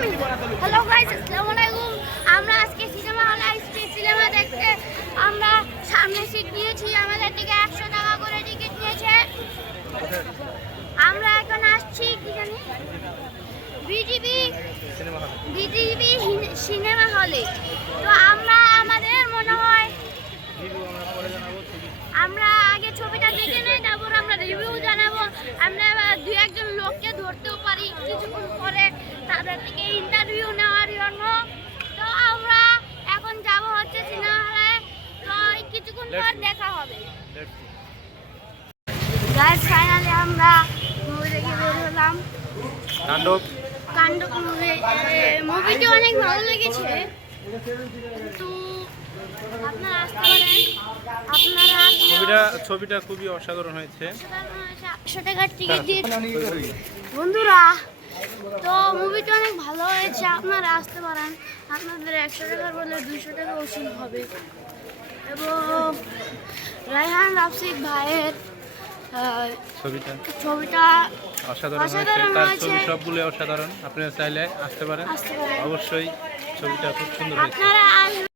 Hello guys, আসসালামু আলাইকুম। আমরা আজকে সিনেমা হলে আসছি সিনেমা দেখতে। আমরা সামনে সিট নিয়েছি, আমাদের থেকে 100 টাকা করে টিকিট নিয়েছে। আমরা এখন আসছি কি জানি বিজিবি সিনেমা হলে। তো আমরা আমাদের মনে হয় আমরা আগে ছবিটা দেখে নেই, তারপর আমরা রিভিউ জানাবো। আমরা দুই একজন লোককে ধরতেও পারি কিছুক্ষণ পরে, তাদের থেকে ইন্টারভিউ নেওয়ার জন্য। তো আমরা এখন যাব হচ্ছে সিনেমা হলে, তো কিছুক্ষণ পর দেখা হবে। গাইস, ফাইনালি আমরা মুভি দেখে বের হলাম। কাণ্ড মুভিটি অনেক ভালো লেগেছে, কিন্তু আপনারা আসতে পারেন। ছবিটা খুবই অসাধারণ হয়েছে। 100 টাকার টিকিট দিয়ে বন্ধুরা, তো মুভিটা অনেক ভালো হয়েছে, আপনারা আসতে পারেন। আপনাদের 100 টাকার বদলে 200 টাকা ওসিল হবে। এবং রায়হান রাফসিক ভাইয়ের ছবিটা অসাধারণ হয়েছে। তার ছবি সবগুলো অসাধারণ। আপনারা চাইলে আসতে পারেন, অবশ্যই ছবিটা খুব সুন্দর হয়েছে। আপনারা